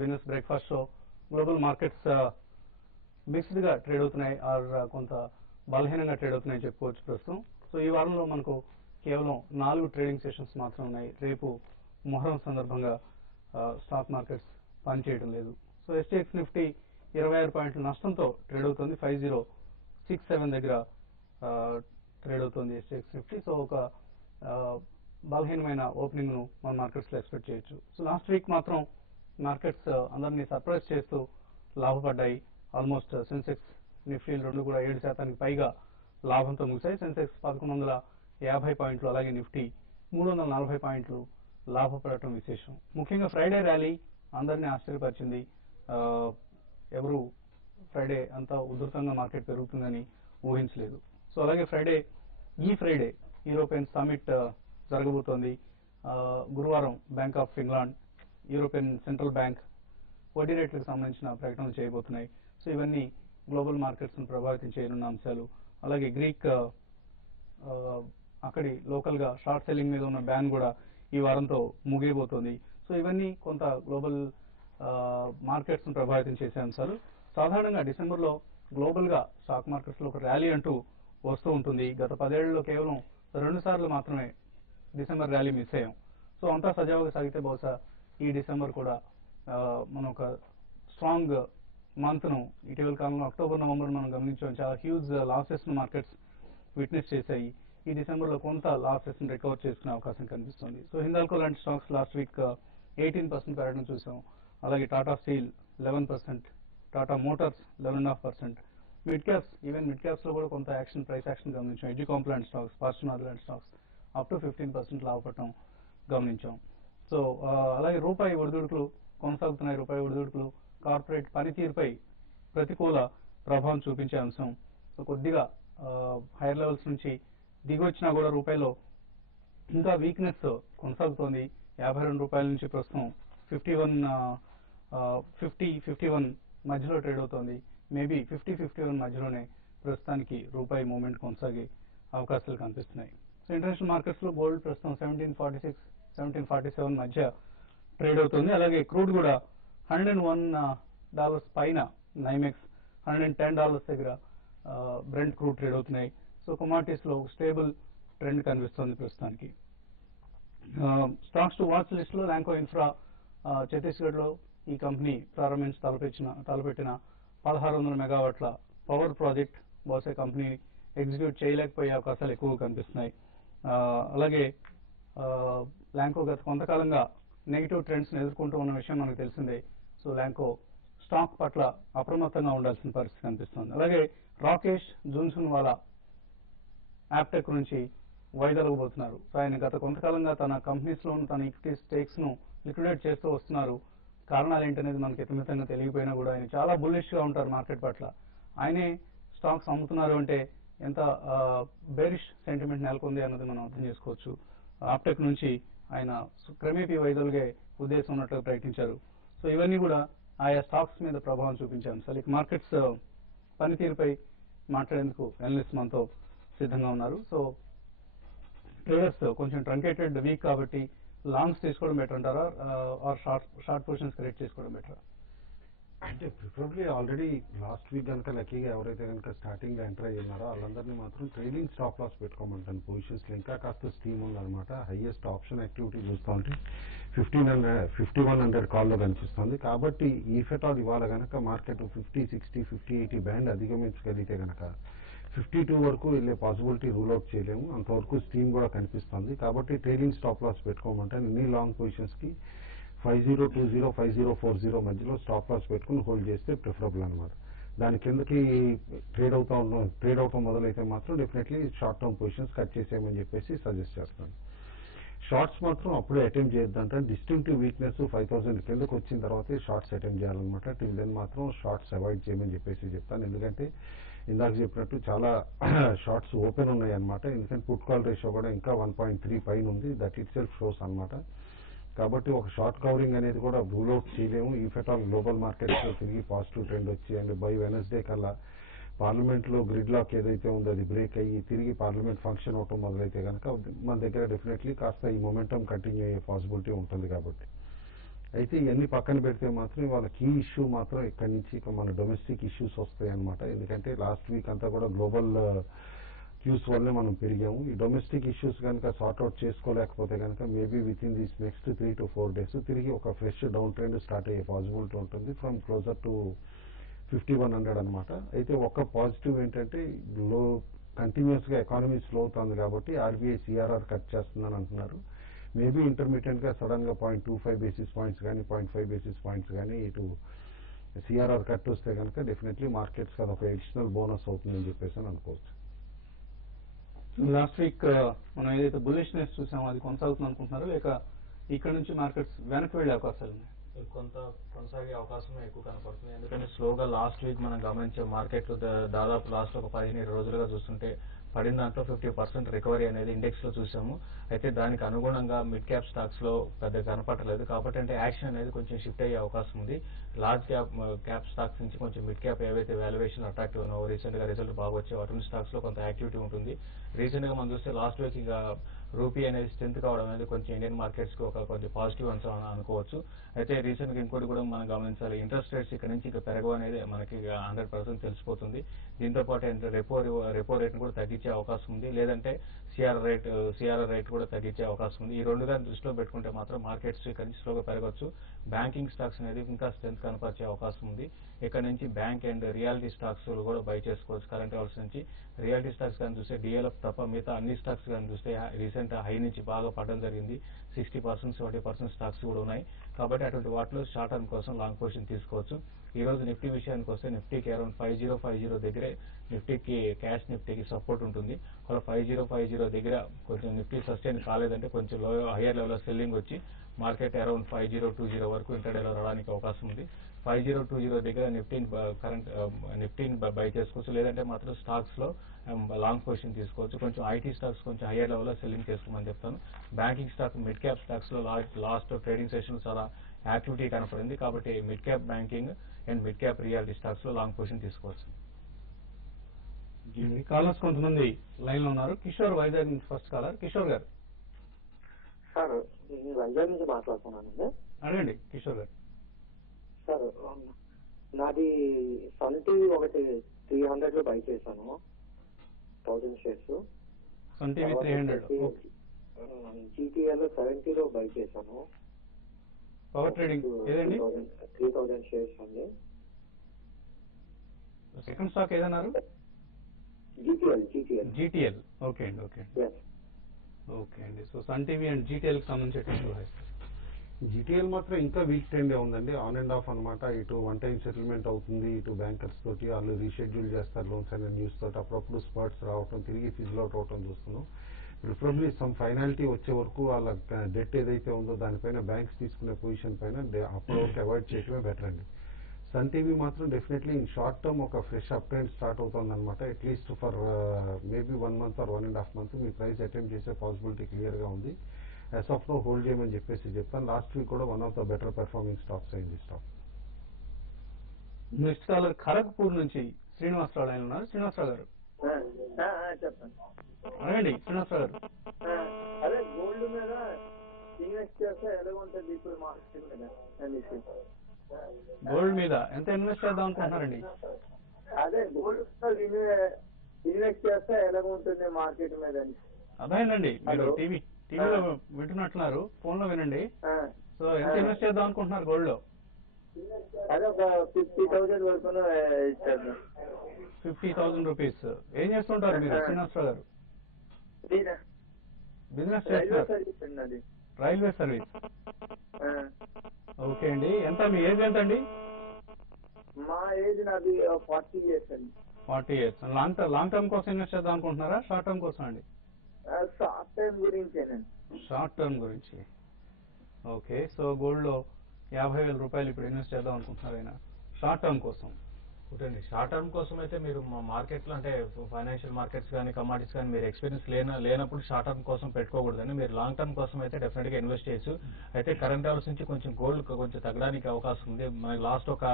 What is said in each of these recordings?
Business breakfast show. Global markets mixed గా trade అవుతున్నాయి are కొంత బలహీనంగా ట్రేడ్ అవుతున్నాయని చెప్పుకోవచ్చు ప్రస్తుతం. సో ఈ వారంలో మనకు కేవలం 4 ట్రేడింగ్ సెషన్స్ మాత్రం ఉన్నాయి. రేపు మొహరం సందర్భంగా స్టాక్ మార్కెట్స్ పనిచేయడం లేదు. సో ఎస్టీఎక్స్ నిఫ్టీ 26 పాయింట్ల నష్టంతో ట్రేడ్ అవుతుంది. 5067 దగ్గర ట్రేడ్ అవుతుంది ఎస్టీఎక్స్ నిఫ్టీ. సో ఒక బలహీనమైన ఓపెనింగ్ ను మన మార్కెట్స్ లో ఎక్స్పెక్ట్ చేయొచ్చు. సో లాస్ట్ వీక్ మాత్రం మార్కెట్స్ అందరినీ సర్ప్రైజ్ చేస్తూ లాభపడ్డాయి. ఆల్మోస్ట్ సెన్సెక్స్ నిఫ్టీలు రెండు కూడా 7% పైగా లాభంతో ముగిశాయి. సెన్సెక్స్ 1150 పాయింట్లు, అలాగే నిఫ్టీ 340 పాయింట్లు లాభపడటం విశేషం. ముఖ్యంగా ఫ్రైడే ర్యాలీ అందరినీ ఆశ్చర్యపరిచింది. ఎవరు ఫ్రైడే అంత ఉధృతంగా మార్కెట్ పెరుగుతుందని ఊహించలేదు. సో అలాగే ఈ ఫ్రైడే యూరోపియన్ సమ్మిట్ జరగబోతోంది. గురువారం bank of England, European central bank వడ్డీ రేట్లకు సంబంధించిన ప్రకటనలు చేయబోతున్నాయి. సో ఇవన్నీ గ్లోబల్ మార్కెట్స్ ను ప్రభావితం చేయనున్న అంశాలు. అలాగే గ్రీక్ అక్కడి లోకల్ గా షార్ట్ సెల్లింగ్ మీద ఉన్న బ్యాన్ కూడా ఈ వారంతో ముగియబోతోంది. సో ఇవన్నీ కొంత గ్లోబల్ మార్కెట్స్ ను ప్రభావితం చేసే అంశాలు. సాధారణంగా డిసెంబర్ లో గ్లోబల్ గా స్టాక్ మార్కెట్స్ లో ఒక ర్యాలీ అంటూ వస్తూ ఉంటుంది. గత 10 ఏళ్లలో కేవలం 2 సార్లు మాత్రమే డిసెంబర్ ర్యాలీ మిస్ అయ్యాం. సో అంతా సజావుగా సాగితే బహుశా ఈ డిసెంబర్ కూడా మనం ఒక స్ట్రాంగ్ మంత్ ను ఇటీవల కాలంలో అక్టోబర్ నవంబర్ మనం గమనించాం. చాలా హ్యూజ్ లాసెస్ ను మార్కెట్స్ విట్నెస్ చేశాయి. ఈ డిసెంబర్ లో కొంత లాసెస్ ని రికవర్ చేసుకునే అవకాశం కనిపిస్తుంది. సో హిందాల్కో లాంటి స్టాక్స్ లాస్ట్ వీక్ 18% పెరగడం చూసాం. అలాగే Tata steel 11%, Tata Motors 11.5%. Mid caps లో కూడా కొంత ప్రైస్ యాక్షన్ గమనించాం. ఎడ్యుకాంప్ లాంటి స్టాక్స్, ఫార్చునర్ లాంటి స్టాక్స్ అప్ టు 15% లాభపడటం గమనించాం. సో అలాగే రూపాయి ఒడిదుడుకులు కొనసాగుతున్నాయి. రూపాయి ఒడిదుడుకులు కార్పొరేట్ పనితీరుపై ప్రతికూల ప్రభావం చూపించే అంశం. సో కొద్దిగా హైయర్ లెవెల్స్ నుంచి దిగొచ్చినా కూడా రూపాయిలో ఇంకా వీక్నెస్ కొనసాగుతోంది. 52 రూపాయల నుంచి ప్రస్తుతం 51 మధ్యలో ట్రేడ్ అవుతోంది. మేబీ 50-51 మధ్యలోనే ప్రస్తుతానికి రూపాయి మూవ్మెంట్ కొనసాగే అవకాశాలు కనిపిస్తున్నాయి. సో ఇంటర్నేషనల్ మార్కెట్స్ లో గోల్డ్ ప్రస్తుతం 1746, 1747 మధ్య ట్రేడ్ అవుతుంది. అలాగే క్రూడ్ కూడా $101 పైన నైమెక్స్, $110 దగ్గర బ్రెంట్ క్రూడ్ ట్రేడ్ అవుతున్నాయి. సో కమాడిటీస్ లో స్టేబుల్ ట్రెండ్ కనిపిస్తోంది ప్రస్తుతానికి. స్టాక్స్ టు వాచ్ లిస్ట్ లో ల్యాంకో ఇన్ఫ్రా ఛత్తీస్గఢ్ లో ఈ కంపెనీ ప్రారంభించి తలపెట్టిన 1600 మెగావాట్ల పవర్ ప్రాజెక్ట్ బహుశా కంపెనీ ఎగ్జిక్యూట్ చేయలేకపోయే అవకాశాలు ఎక్కువగా కనిపిస్తున్నాయి. అలాగే ల్యాంకో గత కొంతకాలంగా నెగిటివ్ ట్రెండ్స్ ఎదుర్కొంటూ ఉన్న విషయం మనకు తెలిసిందే. సో ల్యాంకో స్టాక్ పట్ల అప్రమత్తంగా ఉండాల్సిన పరిస్థితి కనిపిస్తుంది. అలాగే రాకేష్ జున్సున్వాలా యాప్టెక్ నుంచి వైదొలగబోతున్నారు. సో ఆయన గత కొంతకాలంగా తన కంపెనీస్ లో తన ఈక్విటీ స్టేక్స్ ను లిక్విడేట్ చేస్తూ వస్తున్నారు. కారణాలు ఏంటనేది మనకి ఇతమితంగా తెలియకపోయినా కూడా ఆయన చాలా బుల్లిష్ గా ఉంటారు మార్కెట్ పట్ల. ఆయనే స్టాక్స్ అమ్ముతున్నారు అంటే ఎంత బేరిష్ సెంటిమెంట్ నెలకొంది అన్నది మనం అర్థం చేసుకోవచ్చు. ఆప్టెక్ నుంచి ఆయన క్రమేపీ వైదొలిగే ఉద్దేశం ఉన్నట్లు ప్రకటించారు. సో ఇవన్నీ కూడా ఆయా స్టాక్స్ మీద ప్రభావం చూపించే అంశాలు. ఇక మార్కెట్స్ పనితీరుపై మాట్లాడేందుకు అనలిస్ట్ మనతో సిద్ధంగా ఉన్నారు. సో ట్రేడర్స్ కొంచెం ట్రంకేటెడ్ వీక్ కాబట్టి లాంగ్స్ తీసుకోవడం బెటర్ అంటారా, ఆర్ షార్ట్ పొజిషన్స్ క్రియేట్ చేసుకోవడం బెటరా? అంటే ప్రిఫరబ్లీ ఆల్రెడీ లాస్ట్ వీక్ కనుక లక్కీగా ఎవరైతే కనుక స్టార్టింగ్ లో ఎంటర్ అయ్యారో వాళ్ళందరినీ మాత్రం ట్రైలింగ్ స్టాప్ లాస్ పెట్టుకోమంటాను. పొజిషన్స్ లో ఇంకా కాస్త స్టీమ్ ఉందన్నమాట. హైయెస్ట్ ఆప్షన్ యాక్టివిటీ చూస్తూ ఉంటే 5100 కాల్లో కనిపిస్తుంది. కాబట్టి ఈ ఫెటాల్ ఇవాళ కనుక మార్కెట్ 50, 60, 50, 80 బ్యాండ్ అధిగమించగలిగితే కనుక 52 వరకు వెళ్ళే పాసిబిలిటీ రూల్ అవుట్ చేయలేము. అంతవరకు స్టీమ్ కూడా కనిపిస్తుంది. కాబట్టి ట్రైలింగ్ స్టాప్ లాస్ పెట్టుకోమంటాను. ఇన్ని లాంగ్ పొజిషన్స్ కి 5020, 5040 మధ్యలో స్టాప్ లాస్ పెట్టుకుని హోల్డ్ చేస్తే ప్రిఫరబుల్ అనమాట. దాని కిందకి ట్రేడ్ అవటం మొదలైతే మాత్రం definitely short term positions cut చేసేయమని చెప్పేసి సజెస్ట్ చేస్తాను. షార్ట్స్ మాత్రం అప్పుడే అటెంప్ట్ చేయొద్దంటే డిస్టింక్టివ్ వీక్నెస్ 5000 కిందకు వచ్చిన తర్వాతే షార్ట్స్ అటెంప్ట్ చేయాలన్నమాట. టిల్ దెన్ మాత్రం షార్ట్స్ అవాయిడ్ చేయమని చెప్పేసి చెప్తాను. ఎందుకంటే ఇందాక చెప్పినట్టు చాలా షార్ట్స్ ఓపెన్ ఉన్నాయి అనమాట. ఎందుకంటే పుట్ కాల్ రేషియో కూడా ఇంకా 1.3 పైన ఉంది. దట్ ఇట్ సెల్ఫ్ షోస్ అనమాట. కాబట్టి ఒక షార్ట్ కవరింగ్ అనేది కూడా రూల్ అవుట్ చేయలేము. ఈ ఫెటాల్ గ్లోబల్ మార్కెట్స్ లో తిరిగి పాజిటివ్ ట్రెండ్ వచ్చి అండ్ బై వెనస్డే కల్లా పార్లమెంట్ లో గ్రిడ్ లాక్ ఏదైతే ఉందో అది బ్రేక్ అయ్యి తిరిగి పార్లమెంట్ ఫంక్షన్ అవటం మొదలైతే కనుక మన దగ్గర డెఫినెట్లీ కాస్త ఈ మొమెంటం కంటిన్యూ అయ్యే పాసిబిలిటీ ఉంటుంది. కాబట్టి అయితే ఇవన్నీ పక్కన పెడితే మాత్రం వాళ్ళ కీ ఇష్యూ మాత్రం ఇక్కడి నుంచి ఇక మన డొమెస్టిక్ ఇష్యూస్ వస్తాయి అనమాట. ఎందుకంటే లాస్ట్ వీక్ అంతా కూడా గ్లోబల్ క్యూస్ వల్లే మనం పెరిగాము. ఈ డొమెస్టిక్ ఇష్యూస్ కనుక సార్ట్అవుట్ చేసుకోలేకపోతే కనుక maybe with in this next 3 to 4 days తిరిగి ఒక ఫ్రెష్ డౌన్ ట్రెండ్ స్టార్ట్ అయ్యే పాసిబిలిటీ ఉంటుంది ఫ్రమ్ క్లోజర్ టు 5100 అనమాట. అయితే ఒక పాజిటివ్ ఏంటంటే కంటిన్యూస్ గా ఎకానమీ స్లో అవుతుంది కాబట్టి ఆర్బీఐ సిఆర్ఆర్ కట్ చేస్తుందని అంటున్నారు. మేబీ ఇంటర్మీడియట్ గా సడన్ గా 0.25 బేసిస్ పాయింట్స్ కానీ 0.5 బేసిస్ పాయింట్స్ కానీ ఇటు సిఆర్ఆర్ కట్ వస్తే కనుక డెఫినెట్లీ మార్కెట్స్ అదొక ఎడిషనల్ బోనస్ అవుతుందని చెప్పేసి అని అనుకోవచ్చు. లాస్ట్ వీక్ మనం ఏదైతే బులిష్నెస్ చూసామో అది కొనసాగుతుంది అనుకుంటున్నారు, లేక ఇక్కడ నుంచి మార్కెట్స్ వెనక్కి వెళ్లే అవకాశాలు ఉన్నాయి? కొంత కొనసాగే అవకాశం ఎక్కువ కనపడుతుంది. ఎందుకంటే స్లోగా లాస్ట్ వీక్ మనం గమనించే మార్కెట్ దాదాపు లాస్ట్ ఒక 17 రోజులుగా చూస్తుంటే పడిన దాంట్లో 50% రికవరీ అనేది ఇండెక్స్ లో చూసాము. అయితే దానికి అనుగుణంగా మిడ్ క్యాప్ స్టాక్స్ లో పెద్దగా కనపడలేదు. కాబట్టి అంటే యాక్షన్ అనేది కొంచెం షిఫ్ట్ అయ్యే అవకాశం ఉంది. లార్జ్ క్యాప్ స్టాక్స్ నుంచి కొంచెం మిడ్ క్యాప్ ఏవైతే వాల్యుయేషన్ అట్రాక్టివ్ ఉన్నాయో రీసెంట్ గా రిజల్ట్ బాగా వచ్చే అటువంటి స్టాక్స్ లో కొంత యాక్టివిటీ ఉంటుంది. రీసెంట్ గా మనం చూస్తే లాస్ట్ వీక్ ఇక రూపీ అనేది స్ట్రెంత్ కావడం అనేది కొంచెం ఇండియన్ మార్కెట్స్ కి ఒక కొంచెం పాజిటివ్ అంశం అనుకోవచ్చు. అయితే రీసెంట్ గా ఇంకోటి కూడా మనం గమనించాలి, ఇంట్రెస్ట్ రేట్స్ ఇక్కడ నుంచి ఇక పెరగవు అనేది మనకి 100% తెలిసిపోతుంది. దీంతో పాటు రెపో రేట్ కూడా తగ్గించే అవకాశం ఉంది, లేదంటే సిఆర్ఆర్ రేట్ కూడా తగ్గించే అవకాశం ఉంది. ఈ రెండు దాన్ని దృష్టిలో పెట్టుకుంటే మాత్రం మార్కెట్స్ ఇక్కడ నుంచి స్లోగా పెరగవచ్చు. బ్యాంకింగ్ స్టాక్స్ అనేది ఇంకా స్ట్రెంత్ కనపరిచే అవకాశం ఉంది. ఇక్కడ నుంచి బ్యాంక్ అండ్ రియాలిటీ స్టాక్స్ కూడా బై చేసుకోవచ్చు. కరెంట్ అవర్స్ నుంచి రియాలిటీ స్టాక్స్ కానీ చూస్తే డిఎల్ఎఫ్ తప్ప మిగతా అన్ని స్టాక్స్ కానీ చూస్తే రీసెంట్ హై నుంచి బాగా పడడం జరిగింది. 60%, 70% స్టాక్స్ కూడా ఉన్నాయి. కాబట్టి అటువంటి వాటిలో షార్ట్ టర్మ్ కోసం లాంగ్ పొజిషన్ తీసుకోవచ్చు. ఈ రోజు నిఫ్టీ విషయానికి వస్తే నిఫ్టీకి అరౌండ్ 5050 దగ్గరే నిఫ్టీకి క్యాష్ నిఫ్టీకి సపోర్ట్ ఉంటుంది. ఒక 5050 దగ్గర కొంచెం నిఫ్టీ సస్టైన్ కాలేదంటే కొంచెం హైయర్ లెవెల్ సెల్లింగ్ వచ్చి మార్కెట్ అరౌండ్ 5020 వరకు ఇంటర్డేలో రావడానికి అవకాశం ఉంది. 5020 దగ్గర నిఫ్టీని బై చేసుకోవచ్చు, లేదంటే మాత్రం స్టాక్స్ లో లాంగ్ పొజిషన్ తీసుకోవచ్చు. కొంచెం ఐటీ స్టాక్స్ కొంచెం హైయర్ లెవెల్ లో సెల్లింగ్ చేసుకోమని చెప్తాను. Banking stock mid cap stocks లో లాస్ట్ ట్రేడింగ్ సెషన్ చాలా యాక్టివిటీ కనపడింది. కాబట్టి mid cap banking and mid cap reality stocks లో లాంగ్ పొజిషన్ తీసుకోవచ్చు. కాలర్స్ కొంతమంది లైన్ లో ఉన్నారు. కిషోర్ వైజాగ్ నుంచి ఫస్ట్ కాలర్. కిషోర్ గారు. సార్ నేను వైజాగ్ నుంచి మాట్లాడుతున్నానండి. అడగండి కిషోర్ గారు. సార్ నాది సన్ టీవీ ఒకటి 300 లో బై చేశాను, 1000 షేర్స్. Sun TV 300. జీటీఎల్ 70 లో బై చేశాను. పవర్ ట్రేడింగ్ ఏదండి? 3000 షేర్స్ అండి. సెకండ్ స్టాక్ ఏదన్నారు? జీటీఎల్. ఓకే అండి. ఓకే అండి. So Sun TV and GTL కి సంబంధించి జీటీఎల్ మాత్రం ఇంకా వీక్ ట్రెండ్ ఉందండి. ఆన్ అండ్ ఆఫ్ అనమాట. ఇటు వన్ టైం సెటిల్మెంట్ అవుతుంది, ఇటు బ్యాంకర్స్ తోటి వాళ్ళు రీషెడ్యూల్ చేస్తారు లోన్స్ అనే న్యూస్ తోటి. అప్పుడప్పుడు స్పర్ట్స్ రావటం, తిరిగి ఫిజిల్ అవుట్ అవటం చూస్తున్నాం. ప్రిఫరబ్లీ సమ్ ఫైనాలిటీ వచ్చే వరకు వాళ్ళ డెట్ ఏదైతే ఉందో దానిపైన బ్యాంక్స్ తీసుకునే పొజిషన్ పైన అప్పటి వరకు అవాయిడ్ చేయడమే బెటర్ అండి. సన్ టీవీ మాత్రం డెఫినెట్లీ ఇన్ షార్ట్ టర్మ్ ఒక ఫ్రెష్ అప్ ట్రెండ్ స్టార్ట్ అవుతుంది అనమాట. At least for maybe 1 month or 1.5 months me price attempt చేసే పాసిబిలిటీ క్లియర్ గా ఉంది. యాజ్ ఆఫ్ నో హోల్డ్ చేయమని చెప్పేసి చెప్తాను. లాస్ట్ వీక్ కూడా one of the better performing stocks అయింది స్టాక్. నెక్స్ట్ కాలర్ ఖరగ్పూర్ నుంచి శ్రీనివాసరావు లైన్ ఉన్నారు. శ్రీనివాసరావు గారు చెప్పండి. అడగండి శ్రీనివాసరావు గారు. అదే గోల్డ్ మీద ఇన్వెస్ట్ చేస్తే ఎలా ఉంటుంది ఇప్పుడు మార్కెట్ మీద? గోల్డ్ మీద ఎంత ఇన్వెస్ట్ చేద్దాం అనుకుంటున్నారండి? అదే గోల్డ్ ఇన్వెస్ట్ చేస్తే ఎలా ఉంటుంది మార్కెట్ మీద? అదేనండి, మీరు టీవీలో వింటున్నట్టున్నారు, ఫోన్ లో వినండి. సో ఎంత ఇన్వెస్ట్ చేద్దాం అనుకుంటున్నారు గోల్డ్ లో? అదే ఒక 50,000 వరకు ఇచ్చారు. 50,000 రూపీస్. ఏం చేస్తుంటారు మీరు శ్రీనివాసరావు గారు? బిజినెస్ చేస్తున్నారు. Railway service. ఓకే అండి. ఎంత మీ ఏజ్ ఎంత అండి? మా ఏజ్ నాది 40 years అండి. 40 years. లాంగ్ టర్మ్ కోసం ఇన్వెస్ట్ చేద్దాం అనుకుంటున్నారా, షార్ట్ టర్మ్ కోసం అండి? షార్ట్ టర్మ్ గురించేనండి. షార్ట్ టర్మ్ గురించి. ఓకే. సో గోల్డ్ లో 50,000 రూపాయలు ఇప్పుడు ఇన్వెస్ట్ చేద్దాం అనుకుంటున్నారు ఆయన షార్ట్ టర్మ్ కోసం. ఒకటండి, షార్ట్ టర్మ్ కోసం అయితే మీరు మార్కెట్లో అంటే ఫైనాన్షియల్ మార్కెట్స్ కానీ కమాడిటీస్ కానీ మీరు ఎక్స్పీరియన్స్ లేనప్పుడు షార్ట్ టర్మ్ కోసం పెట్టుకోకూడదండి. మీరు లాంగ్ టర్మ్ కోసం అయితే డెఫినెట్ గా ఇన్వెస్ట్ చేయొచ్చు. అయితే కరెంట్ లెవెల్స్ నుంచి కొంచెం గోల్డ్ కొంచెం తగ్గడానికి అవకాశం ఉంది. మనకి లాస్ట్ ఒక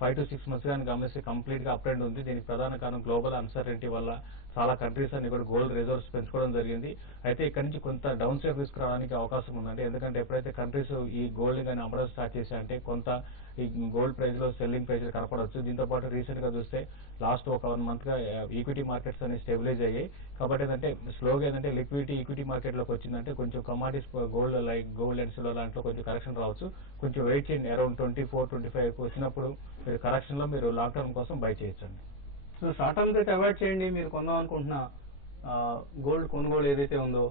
5 to 6 months కానీ గమనిస్తే కంప్లీట్ గా అప్ ట్రెండ్ ఉంది. దీనికి ప్రధాన కారణం గ్లోబల్ అన్సర్టనిటీ వల్ల చాలా కంట్రీస్ అన్ని కూడా గోల్డ్ రిజర్వ్స్ పెంచుకోవడం జరిగింది. అయితే ఇక్కడ నుంచి కొంత డౌన్ సైడ్ రిస్క్ రావడానికి అవకాశం ఉందండి. ఎందుకంటే ఎప్పుడైతే కంట్రీస్ ఈ గోల్డ్ కానీ అమ్మడం స్టార్ట్ చేశాయంటే కొంత ఈ గోల్డ్ ప్రైస్ లో సెల్లింగ్ ప్రైస్ కనపడవచ్చు. దీంతో పాటు రీసెంట్ గా చూస్తే లాస్ట్ ఒక 1 month గా ఈక్విటీ మార్కెట్స్ అనేవి స్టెబిలైజ్ అయ్యాయి. కాబట్టి ఏంటంటే స్లోగా ఏంటంటే లిక్విడిటీ ఈక్విటీ మార్కెట్ లోకి వచ్చిందంటే కొంచెం commodities gold like gold and silver దాంట్లో కొంచెం కరెక్షన్ రావచ్చు. కొంచెం వెయిట్ చేయండి. అరౌండ్ 24-25 వచ్చినప్పుడు మీరు కరెక్షన్ లో మీరు లాంగ్ టర్మ్ కోసం బై చేయొచ్చండి. So short term rate avoid చేయండి. మీరు కొందాం అనుకుంటున్న గోల్డ్ కొనుగోలు ఏదైతే ఉందో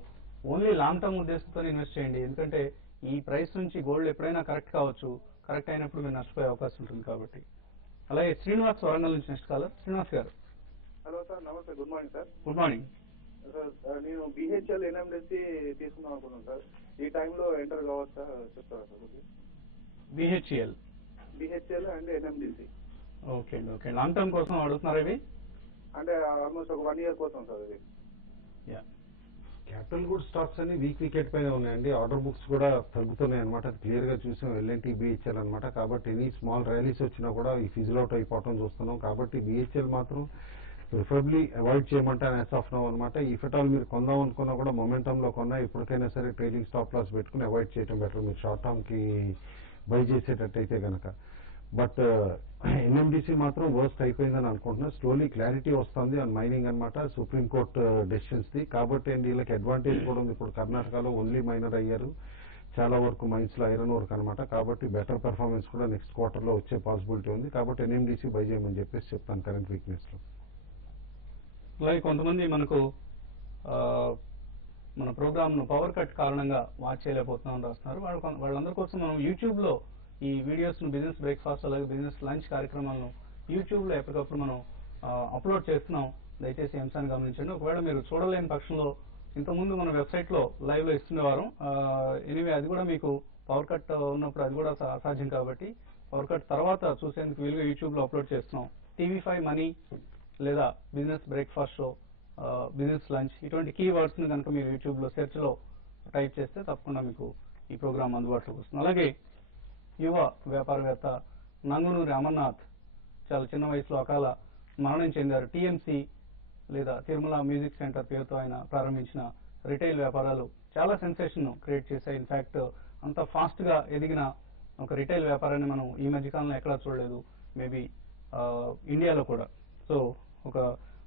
ఓన్లీ లాంగ్ టర్మ్ ఉద్దేశంతో ఇన్వెస్ట్ చేయండి. ఎందుకంటే ఈ ప్రైస్ నుంచి గోల్డ్ ఎప్పుడైనా కరెక్ట్ కావచ్చు. కరెక్ట్ అయినప్పుడు మీరు నష్టపోయే అవకాశం ఉంటుంది కాబట్టి. అలాగే శ్రీనివాస్ వరంగల్ నుంచి నెక్స్ట్ కాలర్. శ్రీనివాస్ గారు. హలో సార్, నమస్తే. Good morning sir. Good morning sir, నేను బిహెచ్ఎల్ ఎన్ఎండిసి తీసుకుందాం అనుకున్నాను సార్. ఈ టైంలో ఎంటర్ కావచ్చా చెప్తారా sir? BHEL and NMDC. Okay అండి. ఓకే, లాంగ్ టర్మ్ కోసం అడుగుతున్నారు ఇవి? అంటే ఆల్మోస్ట్ ఒక 1 year కోసం సార్ ఇది. క్యాపిటల్ గుడ్ స్టాక్స్ అన్ని వీక్ వికెట్ పైన ఉన్నాయండి. ఆర్డర్ బుక్స్ కూడా తగ్గుతున్నాయి అనమాట. అది క్లియర్ గా చూసాం. ఎల్ఎన్టీ బిహెచ్ఎల్ అనమాట. కాబట్టి ఎనీ స్మాల్ ర్యాలీస్ వచ్చినా కూడా ఈ ఫిజిల్ అవుట్ అయిపోవడం చూస్తున్నాం. కాబట్టి బిహెచ్ఎల్ మాత్రం ప్రిఫరబ్లీ అవాయిడ్ చేయమంటాను యాజ్ ఆఫ్ నౌ అనమాట. ఇఫ్ ఎట్ ఆల్ మీరు కొందాం అనుకున్నా కూడా మొమెంటమ్ లో కొన్నా ఇప్పటికైనా సరే ట్రేడింగ్ స్టాప్ లాస్ పెట్టుకుని అవాయిడ్ చేయడం బెటర్ మీరు షార్ట్ టర్మ్ కి బై చేసేటట్టయితే గనక. బట్ ఎన్ఎండిసి మాత్రం వర్స్ట్ అయిపోయిందని అనుకుంటున్నా. స్లోలీ క్లారిటీ వస్తుంది ఆన్ మైనింగ్ అనమాట. సుప్రీంకోర్టు డెసిషన్స్ ది. కాబట్టి అండి వీళ్ళకి అడ్వాంటేజ్ కూడా ఉంది. ఇప్పుడు కర్ణాటకలో ఓన్లీ మైనర్ అయ్యారు. చాలా వరకు మైన్స్ లో ఐరన్ వర్క్ అనమాట. కాబట్టి బెటర్ పెర్ఫార్మెన్స్ కూడా నెక్స్ట్ క్వార్టర్ లో వచ్చే పాసిబిలిటీ ఉంది. కాబట్టి ఎన్ఎండిసి బై చేయమని చెప్పేసి చెప్తాను కరెంట్ వీక్నెస్ లో. అలాగే కొంతమంది మనకు మన ప్రోగ్రామ్ ను పవర్ కట్ కారణంగా వాచ్ చేయలేకపోతున్నాం రాస్తున్నారు. వాళ్ళందరి కోసం మనం యూట్యూబ్ లో ఈ వీడియోస్ ను బిజినెస్ బ్రేక్ఫాస్ట్ అలాగే బిజినెస్ లంచ్ కార్యక్రమాలను యూట్యూబ్ లో ఎప్పటికప్పుడు మనం అప్లోడ్ చేస్తున్నాం. దయచేసి ఈ అంశాన్ని గమనించండి. ఒకవేళ మీరు చూడలేని పక్షంలో ఇంతకుముందు మన వెబ్సైట్ లో లైవ్ లో ఇస్తుండేవారు. ఎనీవే అది కూడా మీకు పవర్ కట్ ఉన్నప్పుడు అది కూడా అసాధ్యం కాబట్టి పవర్ కట్ తర్వాత చూసేందుకు వీలుగా యూట్యూబ్ లో అప్లోడ్ చేస్తున్నాం. TV5 మనీ లేదా business breakfast show, business lunch ఇటువంటి కీవర్డ్స్ ని కనుక మీరు యూట్యూబ్ లో సెర్చ్ లో టైప్ చేస్తే తప్పకుండా మీకు ఈ ప్రోగ్రామ్ అందుబాటులోకి వస్తుంది. అలాగే యువ వ్యాపారవేత్త నంగునూరి అమర్నాథ్ చాలా చిన్న వయసులో అకాల మరణం చెందారు. టీఎంసీ లేదా తిరుమల మ్యూజిక్ సెంటర్ పేరుతో ఆయన ప్రారంభించిన రిటైల్ వ్యాపారాలు చాలా సెన్సేషన్ క్రియేట్ చేశాయి. ఇన్ఫాక్ట్ అంత ఫాస్ట్ గా ఎదిగిన ఒక రిటైల్ వ్యాపారాన్ని మనం ఈ మధ్య కాలంలో ఎక్కడా చూడలేదు. మేబీ ఇండియాలో కూడా. సో ఒక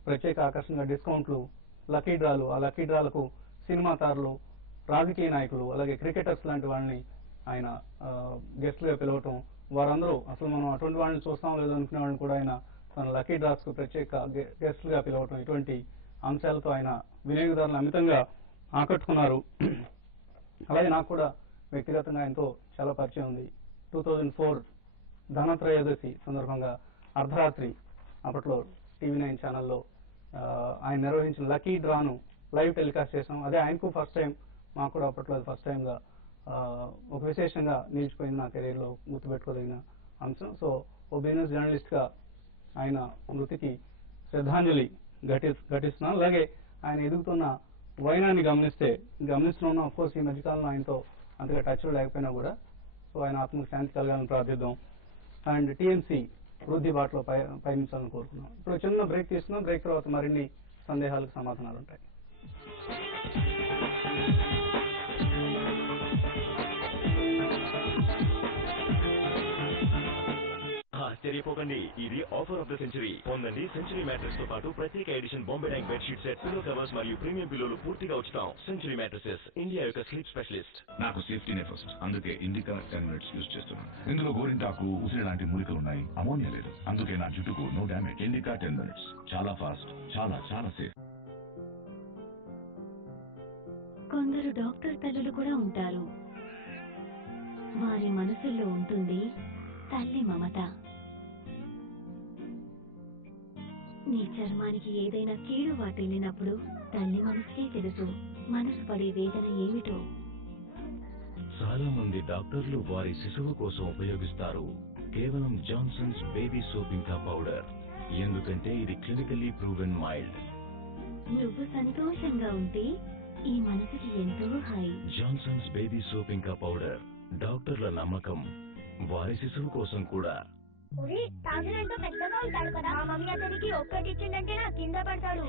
ప్రత్యేక ఆకర్షణగా డిస్కౌంట్లు, లక్కీ డ్రాలు, ఆ లక్కీ డ్రాలకు సినిమా తారలు, రాజకీయ నాయకులు అలాగే క్రికెటర్స్ లాంటి వాళ్ళని ఆయన గెస్ట్లుగా పిలవటం, వారందరూ అసలు మనం అటువంటి వాళ్ళని చూస్తాం లేదో అనుకునే వాళ్ళని కూడా ఆయన తన లక్కీ డ్రాస్ కు ప్రత్యేక గెస్ట్లుగా పిలవటం, ఇటువంటి అంశాలతో ఆయన వినియోగదారులను అమితంగా ఆకట్టుకున్నారు. అలాగే నాకు కూడా వ్యక్తిగతంగా ఎంతో చాలా పరిచయం ఉంది. 2004 ధనత్రయోదశి సందర్భంగా అర్ధరాత్రి అప్పట్లో TV9 ఛానల్లో ఆయన నిర్వహించిన లక్కీ డ్రాను లైవ్ టెలికాస్ట్ చేసాం. అదే ఆయనకు ఫస్ట్ టైం, మాకు కూడా అప్పట్లో అది ఫస్ట్ టైం గా ఒక విశేషంగా నిలిచిపోయింది నా కెరీర్ లో గుర్తుపెట్టుకోదగిన అంశం. సో ఓ బిజినెస్ జర్నలిస్ట్ గా ఆయన మృతికి శ్రద్ధాంజలి ఘటిస్తున్నాను. అలాగే ఆయన ఎదుగుతున్న వైనాన్ని గమనిస్తున్నాం. ఆఫ్ కోర్స్ ఈ మధ్యకాలంలో ఆయనతో అంతగా టచ్ లో లేకపోయినా కూడా. సో ఆయన ఆత్మకు శాంతి కలగాలని ప్రార్థిద్దాం. అండ్ టీఎంసీ వృద్ధి బాటలో పయనించాలని కోరుకున్నాం. ఇప్పుడు చిన్న బ్రేక్ తీసుకున్నాం. బ్రేక్ తర్వాత మరిన్ని సందేహాలకు సమాధానాలు ఉంటాయి. ఆశ్చర్యపోకండి, ఇది ఆఫర్ ఆఫ్ ద సెంచరీ. పొందండి సెంచరీ మ్యాట్రెస్ తో పాటు ప్రత్యేక ఎడిషన్ బాంబే ర్యాంక్ bed sheet set, pillow covers మరియు ప్రీమియం పిల్లోలు పూర్తిగా ఉచితం. సెంచరీ మ్యాట్రెసెస్, ఇండియా యొక్క స్లీప్ స్పెషలిస్ట్. నాకు సేఫ్టీనే ఫస్ట్, అందుకే ఇండికా 10 minutes యూజ్ చేస్తున్నాను. ఇందులో గోరింటాకు, ఉసిరి లాంటి మూలికలు ఉన్నాయి. అమోనియా లేదు, అందుకే నా జుట్టుకు నో డ్యామేజ్. ఇండికా 10 minutes చాలా ఫాస్ట్, చాలా చాలా సేఫ్. కొందరు డాక్టర్ తల్లులు కూడా ఉంటారు. వారి మనసుల్లో ఉంటుంది తల్లి మమత. నీ చర్మానికి ఏదైనా కీడు వాటిల్లినప్పుడు తల్లి మనసుకే తెలుసు మనసు పడే వేదన ఏమిటో. చాలా మంది డాక్టర్లు వారి శిశువు కోసం ఉపయోగిస్తారు కేవలం జాన్సన్స్ బేబీ సోప్ ఇంకా పౌడర్. ఎందుకంటే ఇది క్లినికల్లీ ప్రూవెన్ మైల్డ్. నువ్వు సంతోషంగా ఉంటే ఈ మనసుకి ఎంతో హాయి. జాన్సన్స్ బేబీ సోప్ ఇంకా పౌడర్, డాక్టర్ల నమ్మకం వారి శిశువు కోసం కూడా. తాజులంతా పెద్దగా ఉంటాడు కదా. మా మమ్మీ అతనికి ఒక్కటి ఇచ్చిందంటే నా కింద పడతాడు.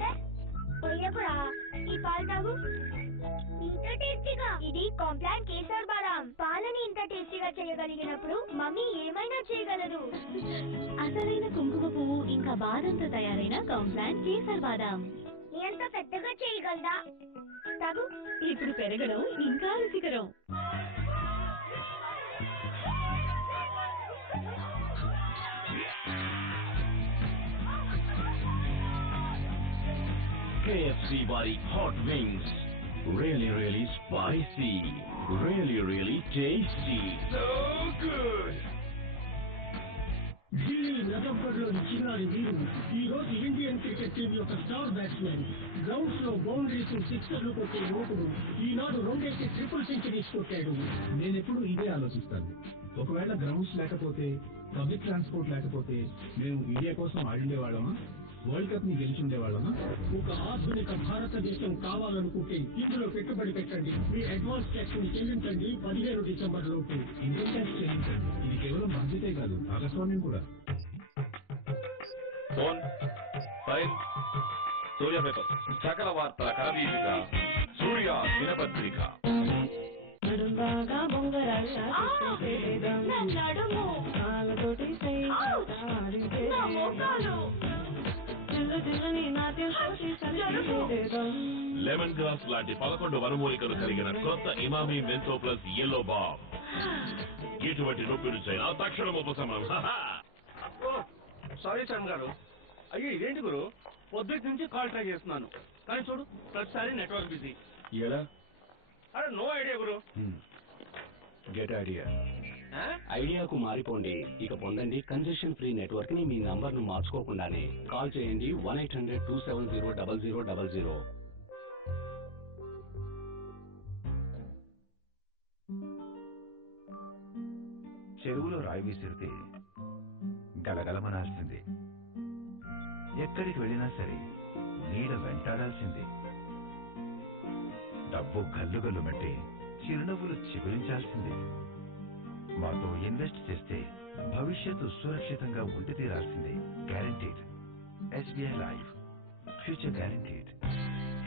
పోయకురా, ఈ పాలు తాగు. ఇంత టేస్టీగా. ఇది కాంప్లాన్ కేసర్ బాదాం. పాలని ఇంత టేస్టీగా చేయగలిగినప్పుడు మమ్మీ ఏమైనా చేయగలదు. అసలైన కుంకుమ పువ్వు ఇంకా బాదంతో తయారైన కాంప్లాన్ కేసర్ బాదాం. ఎంత పెద్దగా చేయగలదా? తాగు. ఇప్పుడు పెరగడం ఇంకా రుచికరం. KFC వారి hot wings. Really, really spicy. Really, really tasty. So good. Delhi నజఫ్గఢ్లోని చిన్నారి వీరు ఈ రోజు ఇండియన్ క్రికెట్ టీం యొక్క స్టార్ బ్యాట్స్మెన్. గ్రౌండ్స్ లో బౌండరీస్ సిక్సర్లు కొట్టే యువకుడు ఈనాడు 2 ట్రిపుల్ సెంచరీస్ కొట్టాడు. నేనెప్పుడు ఇదే ఆలోచిస్తాను. ఒకవేళ గ్రౌండ్స్ లేకపోతే, పబ్లిక్ ట్రాన్స్పోర్ట్ లేకపోతే మేము ఇండియా కోసం ఆడిండేవాళ్ళమా? వరల్డ్ కప్ ని గెలిచిండేవాళ్ళమా? ఒక ఆధునిక భారతదేశం కావాలనుకుంటే ఇందులో పెట్టుబడి పెట్టండి. మీ అడ్వాన్స్ ట్యాక్స్ ని చెల్లించండి 15 డిసెంబర్ లోపు. ఇన్కమ్ ట్యాక్స్ చెల్లించండి. ఇది కేవలం బాధ్యతే కాదు, భాగస్వామ్యం కూడా. ఫోన్, ఫైల్, సూర్య పేపర్, సకల వార్తల కరవీపిక, సూర్య దినపత్రిక. లెమన్ గ్రాస్ లాంటి 11 వనమూలికలు కలిగిన కొత్త Emami Mentho plus yellow balm. ఎటువంటి నొప్పి నుంచైనా తక్షణం ఉపశమనం. సారీ చరణ్ గారు. అయ్యో ఇదేంటి గురు, పొద్దుటి నుంచి కాల్ ట్రై చేస్తున్నాను కానీ చూడు ప్రతిసారి నెట్వర్క్ బిజీ. ఎలా? అరే నో ఐడియా గురు. Get Idea. ఐడియాకు మారిపోండి. ఇక పొందండి కంజెషన్ ఫ్రీ నెట్వర్క్ ని. మీ నంబర్ ను మార్చుకోకుండానే కాల్ చేయండి 1-800-270-0000. చెరువులో రాయి విసిరితే గలగలమనాల్సిందే. ఎక్కడికి వెళ్ళినా సరే నీడ వెంటాడాల్సిందే. డబ్బు గల్లుగల్లుమంటే చిరునవ్వులు చిగురించాల్సిందే. మాతో ఇన్వెస్ట్ చేస్తే భవిష్యత్తు సురక్షితంగా ఉండి తీరాల్సిందే. Guaranteed. SBI Life. Future guaranteed.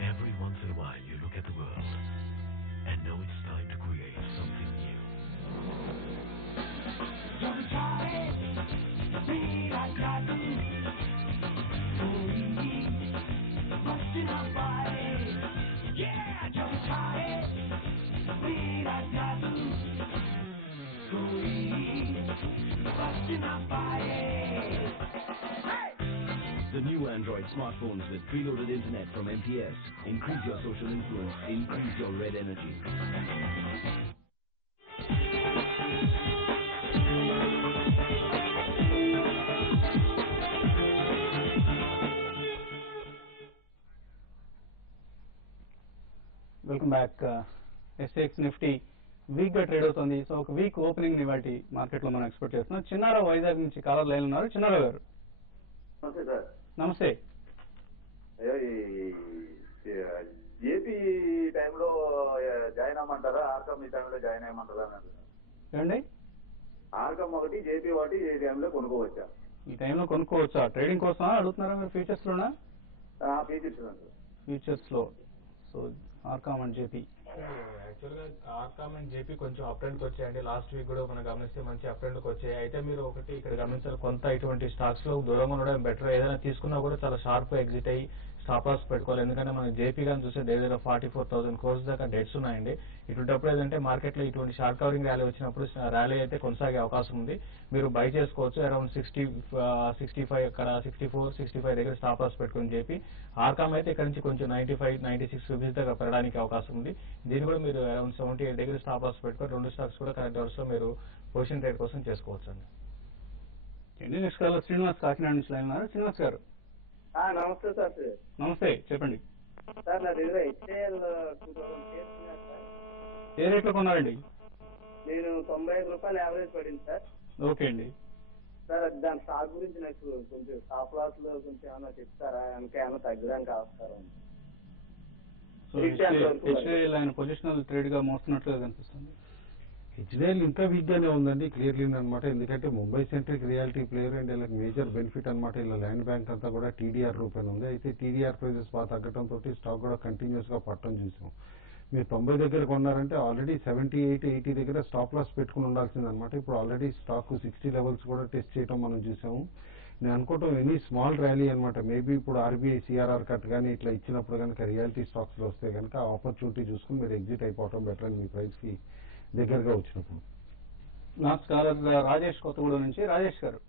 Every once in a while you look at the world and know it's time to create something new. The new Android smartphones with preloaded internet from MTS. Increase your social influence, increase your red energy. Welcome back. SX Nifty week గా trade అవుతుంది. So ఒక week opening ని వాటి market లో మనం expect చేస్తున్నాం. చిన్నారావు వైజాగ్ నుంచి caller line ఉన్నారు. చిన్నారావు గారు నమస్తే సార్. నమస్తే. ఏపీ టైంలో జాయిన్ అవ్వమంటారా, ఆర్కమ్ ఈ టైంలో జాయిన్ అయ్యమంటారా అని అంటున్నారు. ఏమండి? ఆర్కమ్ ఒకటి, జేపీ ఒకటి ఈ టైంలో కొనుక్కోవచ్చా? ఈ టైంలో కొనుక్కోవచ్చా? ట్రేడింగ్ కోసం అడుగుతున్నారా మీరు? ఫ్యూచర్స్ లోనా? ఫ్యూచర్స్ లో. So RCom and JP. యాక్చువల్గా ఆర్కామ్ అండ్ జేపీ కొంచెం అప్ ట్రెండ్కి వచ్చాయండి. లాస్ట్ వీక్ కూడా మనం గమనిస్తే మంచి అప్ ట్రెండ్కి వచ్చాయి. అయితే మీరు ఒకటి ఇక్కడ గమనించాలి, కొంత ఇటువంటి స్టాక్స్ లో దూరంగా ఉండడం బెటర్. ఏదైనా తీసుకున్నా కూడా చాలా షార్ప్ ఎగ్జిట్ అయ్యి స్టాప్ లాస్ పెట్టుకోవాలి. ఎందుకంటే మనం జేపీ గాని చూస్తే దగ్గర 44,000 crores దాకా డెట్స్ ఉన్నాయండి. ఇటువంటిప్పుడు ఏంటంటే మార్కెట్ లో ఇటువంటి షార్ట్ కవరింగ్ ర్యాలీ వచ్చినప్పుడు ర్యాలీ అయితే కొనసాగే అవకాశం ఉంది. మీరు బై చేసుకోవచ్చు అరౌండ్ 65 అక్కడ 64, 65 దగ్గర స్టాప్ లాస్ పెట్టుకుని జేపీ. ఆర్కామ్ అయితే ఇక్కడ నుంచి కొంచెం 95, 96 రూపీస్ దాకా పెరగడానికి అవకాశం ఉంది. దీన్ని కూడా మీరు అరౌండ్ 78 దగ్గర స్టాప్ లాస్ పెట్టుకొని 2 స్టాక్స్ కూడా కరెంట్ అవర్స్ లో మీరు పొజిషన్ ట్రేడ్ కోసం చేసుకోవచ్చు అండి. నెక్స్ట్ కాలర్ శ్రీనివాస్ కాకినాడ నుంచి లైన్ ఉన్నారు. శ్రీనివాస్ గారు నమస్తే సార్. నమస్తే, చెప్పండి సార్. నా దగ్గర HAL 2000 షేర్స్ ఉన్నాయి సార్. ఏ రేట్ లో కొన్నారండి? నేను 95 రూపాయలు యావరేజ్ పడింది సార్. ఓకే అండి. సార్ దాని స్టాక్ గురించి నాకు కొంచెం స్టాప్ లాస్ లో కొంచెం ఏమైనా చెప్తారా? ఇంకా ఏమైనా తగ్గడానికి ఆస్తారా? సో HAL ఆయన పొజిషనల్ ట్రేడ్ గా మోస్తున్నట్లుగా కనిపిస్తుంది. హెచ్డిఎల్ ఇంకా వీక్ గానే ఉందండి క్లియర్లీ అనమాట. ఎందుకంటే Mumbai centric reality player and ఇలా మేజర్ బెనిఫిట్ అనమాట. ఇలా ల్యాండ్ బ్యాంక్ అంతా కూడా టీడీఆర్ రూపాయలు ఉంది. అయితే టీడీఆర్ ప్రైజెస్ బాగా తగ్గడంతో స్టాక్ కూడా కంటిన్యూస్ గా పట్టడం చూసాం. మీరు 90 దగ్గర కొన్నారంటే ఆల్రెడీ 78, 80 దగ్గర స్టాప్ లాస్ పెట్టుకుని ఉండాల్సింది అనమాట. ఇప్పుడు ఆల్రెడీ స్టాక్ 60 లెవెల్స్ కూడా టెస్ట్ చేయడం మనం చూసాము. నేను అనుకోవటం ఎనీ స్మాల్ ర్యాలీ అనమాట. మేబీ ఇప్పుడు ఆర్బీఐ సిఆర్ఆర్ కట్ కానీ ఇట్లా ఇచ్చినప్పుడు కనుక రియాలిటీ స్టాక్స్ లో వస్తే కనుక ఆపర్చునిటీ చూసుకుని మీరు ఎగ్జిట్ అయిపోవటం బెటర్ అని మీ ప్రైస్ కి దగ్గరగా వచ్చినప్పుడు. లాస్ట్ కాలర్ రాజేష్ కొత్తగూడెం నుంచి. రాజేష్ గారు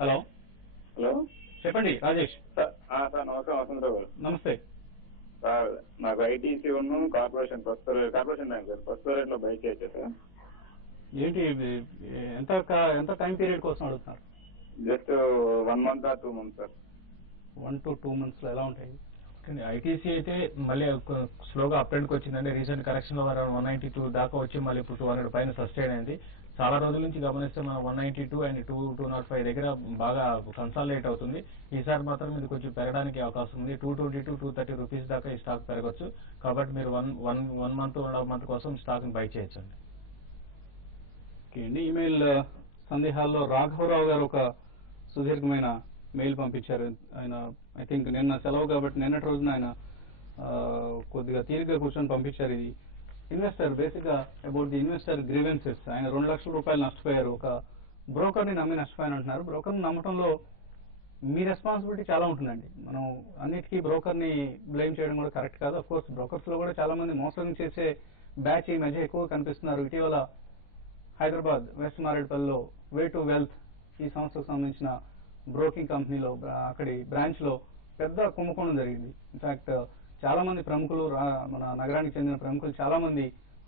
హలో. హలో చెప్పండి రాజేష్. సార్ నమస్కారం వసంతరావు గారు. నమస్తే సార్ నాకు ITC corporation corporation bank sir first rate లో బై చేయొచ్చా సార్? ఏంటి ఎంత టైం పీరియడ్ కోసం అడుగుతున్నారు? Just 1 month or 2 months sir. 1 to 2 months లో ఎలా ఉంటాయి? కానీ ఐటీసీ అయితే మళ్ళీ స్లోగా అప్ ట్రెండ్కి వచ్చిందండి. రీసెంట్ కరెక్షన్ లో 192 దాకా వచ్చి మళ్ళీ ఇప్పుడు 200 పైన సస్టైన్ అయింది. చాలా రోజుల నుంచి గమనిస్తే మనం 192 అండ్ 205 దగ్గర బాగా కన్సాలిడేట్ అవుతుంది. ఈసారి మాత్రం ఇది కొంచెం పెరగడానికి అవకాశం ఉంది. 222, 230 రూపీస్ దాకా ఈ స్టాక్ పెరగచ్చు. కాబట్టి మీరు 1 month 1.5 month కోసం స్టాక్ ని బై చేయొచ్చండి. ఈమెయిల్ సందేహాల్లో రాఘవరావు గారు ఒక సుదీర్ఘమైన మెయిల్ పంపించారు. ఆయన ఐ థింక్ నిన్న సెలవు కాబట్టి నిన్నటి రోజున ఆయన కొద్దిగా తీరిగ్గా కూర్చొని పంపించారు. ఇది ఇన్వెస్టర్ బేసిక్ గా అబౌట్ ది ఇన్వెస్టర్ గ్రీవెన్సెస్. ఆయన 2 లక్షల రూపాయలు నష్టపోయారు. ఒక బ్రోకర్ ని నమ్మి నష్టపోయాను అంటున్నారు. బ్రోకర్ ని నమ్మటంలో మీ రెస్పాన్సిబిలిటీ చాలా ఉంటుందండి. మనం అన్నిటికీ బ్రోకర్ ని బ్లేమ్ చేయడం కూడా కరెక్ట్ కాదు. అఫ్ కోర్స్ బ్రోకర్స్ లో కూడా చాలా మంది మోసం చేసే బ్యాచ్ ఈ మధ్య ఎక్కువ కనిపిస్తున్నారు. ఇటీవల హైదరాబాద్ వెస్ట్ మారేడ్పల్లిలో వే టు వెల్త్ ఈ సంస్థకు సంబంధించిన బ్రోకింగ్ కంపెనీలో అక్కడి బ్రాంచ్ లో పెద్ద కుంభకోణం జరిగింది. ఇన్ఫాక్ట్ చాలా మంది ప్రముఖులు మన నగరానికి చెందిన ప్రముఖులు చాలా మంది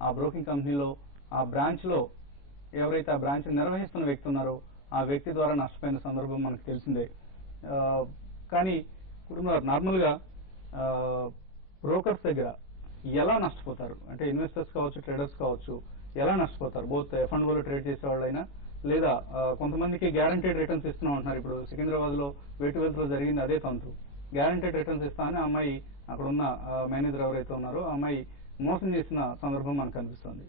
ఆ బ్రోకింగ్ కంపెనీలో ఆ బ్రాంచ్ లో ఎవరైతే ఆ బ్రాంచ్ నిర్వహిస్తున్న వ్యక్తి ఉన్నారో ఆ వ్యక్తి ద్వారా నష్టపోయిన సందర్భం మనకు తెలిసిందే. కానీ నార్మల్ గా బ్రోకర్స్ దగ్గర ఎలా నష్టపోతారు అంటే ఇన్వెస్టర్స్ కావచ్చు, ట్రేడర్స్ కావచ్చు, ఎలా నష్టపోతారు? బోత్ ఎఫ్ఎండ్ఓలో ట్రేడ్ చేసే వాళ్ళైనా లేదా కొంతమందికి గ్యారంటీడ్ రిటర్న్స్ ఇస్తున్నాం అంటున్నారు. ఇప్పుడు సికింద్రాబాద్ లో వేటు వెల్త్ లో జరిగింది అదే తంతు. గ్యారంటీడ్ రిటర్న్స్ ఇస్తామని అమ్మాయి అక్కడ ఉన్న మేనేజర్ ఎవరైతే ఉన్నారో ఆ అమ్మాయి మోసం చేసిన సందర్భం మనకు కనిపిస్తుంది.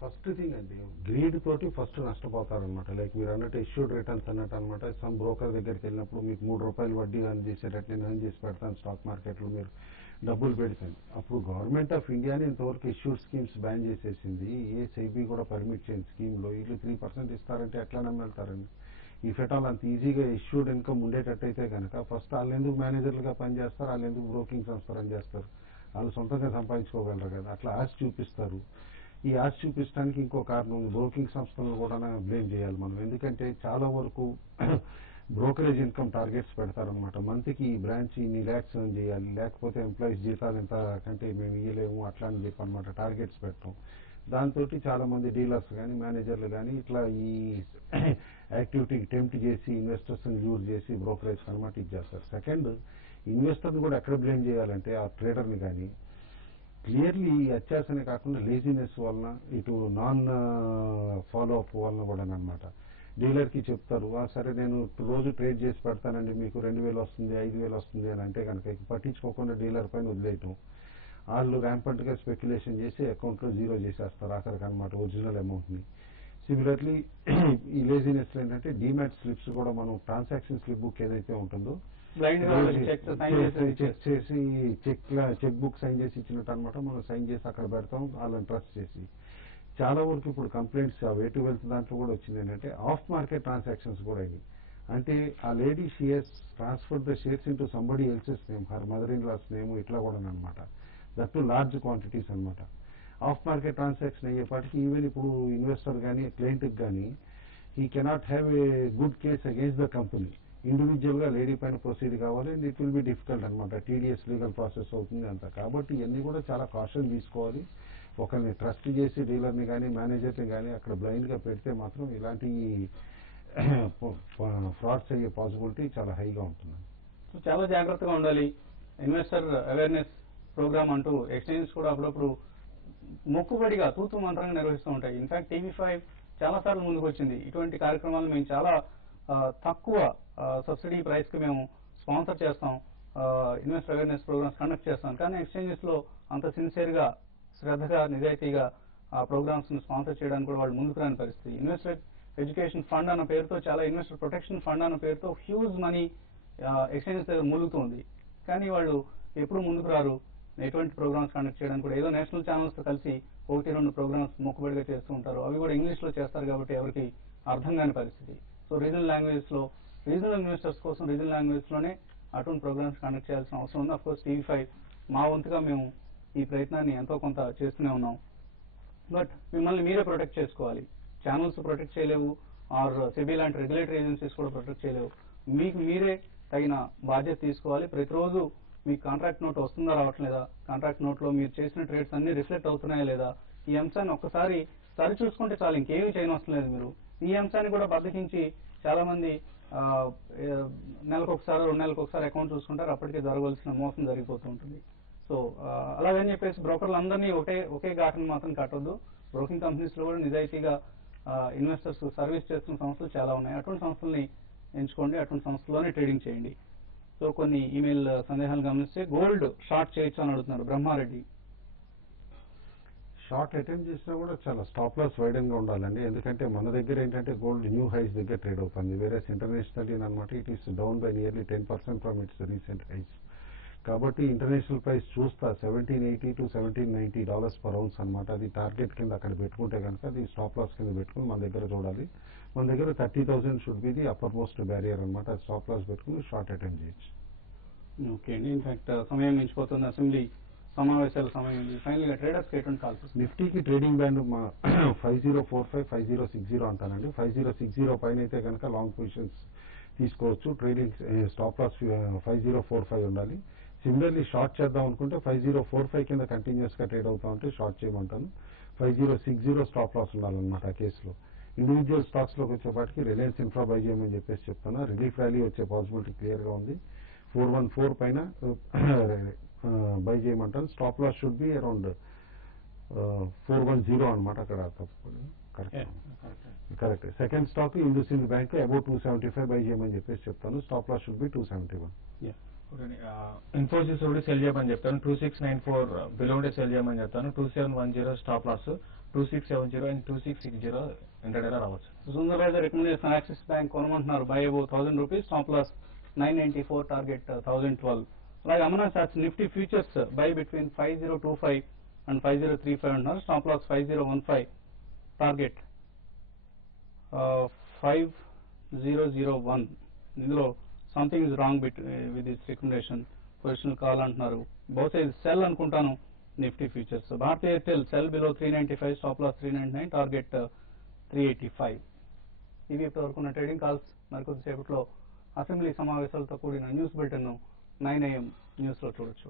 ఫస్ట్ థింగ్ అండి గ్రీడ్ తోటి ఫస్ట్ నష్టపోతారనమాట. లైక్ మీరు అన్నట్టు ఇష్యూడ్ రిటర్న్స్ అన్నట్టు అనమాట. సమ్ బ్రోకర్ దగ్గరికి వెళ్ళినప్పుడు మీకు 3 రూపాయలు వడ్డీ అర్న్ చేసేటట్టు నేను అర్న్ చేసి పెడతాను స్టాక్ మార్కెట్ లో మీరు డబ్బులు పెడతాను. అప్పుడు గవర్నమెంట్ ఆఫ్ ఇండియాని ఇంతవరకు ఇష్యూడ్ స్కీమ్స్ బ్యాన్ చేసేసింది. ఏ సెబీ కూడా పర్మిట్ చేయని స్కీమ్ లో వీళ్ళు 3% ఇస్తారంటే ఎట్లా నమ్మెళ్తారండి? ఈ ఫెటాల్ అంత ఈజీగా ఇష్యూడ్ ఇన్కమ్ ఉండేటట్టయితే కనుక ఫస్ట్ వాళ్ళు ఎందుకు మేనేజర్లుగా పనిచేస్తారు, వాళ్ళు ఎందుకు బ్రోకింగ్ సంస్థ రన్ చేస్తారు? వాళ్ళు సొంతంగా సంపాదించుకోగలరు కదా. అట్లా ఆశ చూపిస్తారు. ఈ ఆశ చూపించడానికి ఇంకో కారణం ఉంది. బ్రోకింగ్ సంస్థలను కూడా బ్లేమ్ చేయాలి మనం. ఎందుకంటే చాలా వరకు బ్రోకరేజ్ ఇన్కమ్ టార్గెట్స్ పెడతారనమాట. మంత్కి ఈ బ్రాంచ్ ఇన్ని ల్యాక్స్ ఎర్న్ చేయాలి, లేకపోతే ఎంప్లాయీస్ జీతాలు ఎంత కంటే మేము ఇయ్యలేము అట్లా అని చెప్పి అనమాట టార్గెట్స్ పెట్టడం. దాంతో చాలా మంది డీలర్స్ కానీ మేనేజర్లు కానీ ఇట్లా ఈ యాక్టివిటీకి టెంప్ట్ చేసి ఇన్వెస్టర్స్ యూజ్ చేసి బ్రోకరేజ్ అనమాట ఇచ్చేస్తారు. సెకండ్, ఇన్వెస్టర్ని కూడా ఎక్కడ బ్లేమ్ చేయాలంటే ఆ ట్రేడర్ని కానీ క్లియర్లీ అత్యాసనే కాకుండా లేజినెస్ వలన ఇటు నాన్ ఫాలో అప్ వలన కూడా అనమాట. డీలర్కి చెప్తారు సరే నేను రోజు ట్రేడ్ చేసి పెడతానండి మీకు 2000 వస్తుంది 5000 వస్తుంది అని అంటే కనుక పట్టించుకోకుండా డీలర్ పైన వదిలేయటం. వాళ్ళు ర్యాంపంట్ గా స్పెక్యులేషన్ చేసి అకౌంట్ లో జీరో చేసేస్తారు ఆఖరికి అనమాట ఒరిజినల్ అమౌంట్ ని. సిమిలర్లీ ఈ లేజినెస్ ఏంటంటే డీమ్యాట్ స్లిప్స్ కూడా మనం ట్రాన్సాక్షన్ స్లిప్ బుక్ ఏదైతే ఉంటుందో చెక్ చేసి చెక్ బుక్ సైన్ చేసి ఇచ్చినట్టు అనమాట. మనం సైన్ చేసి అక్కడ పెడతాం వాళ్ళని ట్రస్ట్ చేసి. చాలా వరకు ఇప్పుడు కంప్లైంట్స్ వే టు వెల్త్ దాంట్లో కూడా వచ్చింది ఏంటంటే ఆఫ్ మార్కెట్ ట్రాన్సాక్షన్స్ కూడా అయ్యి. అంటే ఆ lady shares transfer the shares into somebody else's name, her mother in law's name ఇట్లా కూడా అనమాట. దట్ టు లార్జ్ క్వాంటిటీస్ అనమాట. ఆఫ్ మార్కెట్ ట్రాన్సాక్షన్ అయ్యేపాటికి ఈవెన్ ఇప్పుడు ఇన్వెస్టర్ కానీ క్లయింట్కి కానీ he cannot have a good case against the company. Individual గా లేడీ పైన ప్రొసీడ్ కావాలి and it will be difficult అనమాట. టీడీఎస్ లీగల్ ప్రాసెస్ అవుతుంది అంత. కాబట్టి ఇవన్నీ కూడా చాలా కాషన్ తీసుకోవాలి. ఒకరిని ట్రస్ట్ చేసి డీలర్ని కానీ మేనేజర్ని కానీ అక్కడ బ్లైండ్ గా పెడితే మాత్రం ఇలాంటి ఫ్రాడ్స్ అయ్యే పాసిబిలిటీ చాలా హైగా ఉంటుంది. చాలా జాగ్రత్తగా ఉండాలి. ఇన్వెస్టర్ అవేర్నెస్ ప్రోగ్రామ్ అంటూ ఎక్స్చేంజెస్ కూడా అప్పుడప్పుడు మొక్కుబడిగా తూతూ మంత్రంగా నిర్వహిస్తూ ఉంటాయి. ఇన్ఫాక్ట్ టీవీ5 చాలా సార్లు ముందుకు వచ్చింది. ఇటువంటి కార్యక్రమాలు మేము చాలా తక్కువ సబ్సిడీ ప్రైస్ కి మేము స్పాన్సర్ చేస్తాం, ఇన్వెస్టర్ అవేర్నెస్ ప్రోగ్రామ్స్ కండక్ట్ చేస్తాం. కానీ ఎక్స్చేంజెస్ లో అంత సిన్సియర్ గా శ్రద్ధగా నిజాయితీగా ఆ ప్రోగ్రామ్స్ ను స్పాన్సర్ చేయడానికి కూడా వాళ్ళు ముందుకు రాని పరిస్థితి. ఇన్వెస్టర్ ఎడ్యుకేషన్ ఫండ్ అన్న పేరుతో, చాలా ఇన్వెస్టర్ ప్రొటెక్షన్ ఫండ్ అన్న పేరుతో హ్యూజ్ మనీ ఎక్స్చేంజ్ దగ్గర మూలుగుతుంది. కానీ వాళ్ళు ఎప్పుడు ముందుకు రారు ఎటువంటి ప్రోగ్రామ్స్ కండక్ట్ చేయడానికి కూడా. ఏదో నేషనల్ ఛానల్స్ తో కలిసి 1-2 ప్రోగ్రామ్స్ మొక్కుబడిగా చేస్తూ ఉంటారు. అవి కూడా ఇంగ్లీష్ లో చేస్తారు కాబట్టి ఎవరికి అర్థం కాని పరిస్థితి. సో రీజనల్ లాంగ్వేజెస్ లో, రీజనల్ ఇన్వెస్టర్స్ కోసం రీజనల్ లాంగ్వేజ్ లోనే అటువంటి ప్రోగ్రామ్స్ కండక్ట్ చేయాల్సిన అవసరం ఉంది. అఫ్కోర్స్ TV5 మా వంతుగా మేము ఈ ప్రయత్నాన్ని ఎంతో కొంత చేస్తూనే ఉన్నాం. బట్ మిమ్మల్ని మీరే ప్రొటెక్ట్ చేసుకోవాలి. ఛానల్స్ ప్రొటెక్ట్ చేయలేవు, ఆర్ సెబీ లాంటి రెగ్యులేటరీ ఏజెన్సీస్ కూడా ప్రొటెక్ట్ చేయలేవు. మీకు మీరే తగిన బాధ్యత తీసుకోవాలి. ప్రతిరోజు మీకు కాంట్రాక్ట్ నోట్ వస్తుందా రావట్లేదా, కాంట్రాక్ట్ నోట్ లో మీరు చేసిన ట్రేడ్స్ అన్ని రిఫ్లెక్ట్ అవుతున్నాయా లేదా, ఈ అంశాన్ని ఒక్కసారి సరి చూసుకుంటే చాలు, ఇంకేమీ చేయనవసరం లేదు. మీరు ఈ అంశాన్ని కూడా బద్దకించి చాలా మంది నెలకు ఒకసారి 2 నెలలకు ఒకసారి అకౌంట్ చూసుకుంటారు, అప్పటికే జరగవలసిన మోసం జరిగిపోతూ ఉంటుంది. సో అలాగని చెప్పేసి బ్రోకర్లందరినీ ఒకే ఘాటను మాత్రం కట్టొద్దు. బ్రోకింగ్ కంపెనీస్ లో కూడా నిజాయితీగా ఇన్వెస్టర్స్ సర్వీస్ చేస్తున్న సంస్థలు చాలా ఉన్నాయి. అటువంటి సంస్థల్ని ఎంచుకోండి, అటువంటి సంస్థలోనే ట్రేడింగ్ చేయండి. సో కొన్ని ఈమెయిల్ సందేహాలు గమనిస్తే గోల్డ్ షార్ట్ చేయొచ్చు అని అడుగుతున్నారు బ్రహ్మారెడ్డి. షార్ట్ అటెంప్ట్ చేసినా కూడా చాలా స్టాప్ లాస్ వైడన్ గా ఉండాలండి. ఎందుకంటే మన దగ్గర ఏంటంటే గోల్డ్ న్యూ హైస్ దగ్గర ట్రేడ్ అవుతుంది. వేరే ఇంటర్నేషనల్ అనమాట it is down by nearly 10% from its recent highs. కాబట్టి ఇంటర్నేషనల్ ప్రైస్ చూస్తా $1780 to $1790 per ounce అనమాట. అది టార్గెట్ కింద అక్కడ పెట్టుకుంటే కనుక అది స్టాప్ లాస్ కింద పెట్టుకుని మన దగ్గర చూడాలి. మన దగ్గర 30,000 should be the upper most barrier అనమాట. స్టాప్ లాస్ పెట్టుకుని షార్ట్ అటెంప్ట్ చేయొచ్చు. ఓకే అండి. ఇన్ఫాక్ట్ సమయం మించిపోతుంది, అసెంబ్లీ సమావేశాల సమయం ఉంది. ఫైనల్ గా ట్రేడర్స్ ఎటువంటి కాల్స్? నిఫ్టీకి ట్రేడింగ్ బ్యాండ్ 5045 5060 అంటానండి. 5060 పైన అయితే కనుక లాంగ్ పొజిషన్స్ తీసుకోవచ్చు. ట్రేడింగ్ స్టాప్ లాస్ 5045 ఉండాలి. సిమిలర్లీ షార్ట్ చేద్దాం అనుకుంటే 5045 కింద కంటిన్యూస్ గా ట్రేడ్ అవుతా ఉంటే షార్ట్ చేయమంటాను. 5060 స్టాప్ లాస్ ఉండాలన్నమాట ఆ కేసులో. ఇండివిజువల్ స్టాక్స్ లోకి వచ్చేపాటికి రిలయన్స్ ఇన్ఫ్రా బై చేయమని చెప్పేసి చెప్తాను. రిలీఫ్ ర్యాలీ వచ్చే పాసిబిలిటీ క్లియర్ గా ఉంది. 414 పైన బై చేయమంటాను. Stop loss should be around 410 అనమాట. అక్కడ correct. Second stock IndusInd bank about 275 buy చేయమని చెప్పేసి చెప్తాను. Stop loss should be 271. Infosys ఒకటి సెల్ చేయమని చెప్తాను. 2694 బిలో ఉంటే సెల్ చేయమని చెప్తాను. 2710 స్టాప్ లాస్, 2670 అండ్ 2660 ఇంటర్డేలో రావచ్చు. సుందరరాజు రికమెండ్ చేసిన యాక్సిస్ బ్యాంక్ కొనమంటున్నారు. Buy about ₹1000, stop loss 994, target 1012. అలాగే Amarnath Shastri Nifty futures buy between 5025 and 5035 అంటున్నారు. Stop loss 5015, target 5001. ఇందులో something is wrong with this recommendation. Positional call అంటున్నారు. బహుశా ఇది సెల్ అనుకుంటాను Nifty futures. Bharti Airtel sell below 395, stop loss 399, target 385. ఇవి ఇప్పటివరకు ఉన్న ట్రేడింగ్ కాల్స్. మరికొద్దిసేపట్లో అసెంబ్లీ సమావేశాలతో కూడిన న్యూస్ బులెటిన్ 9 AM న్యూస్ లో చూడొచ్చు.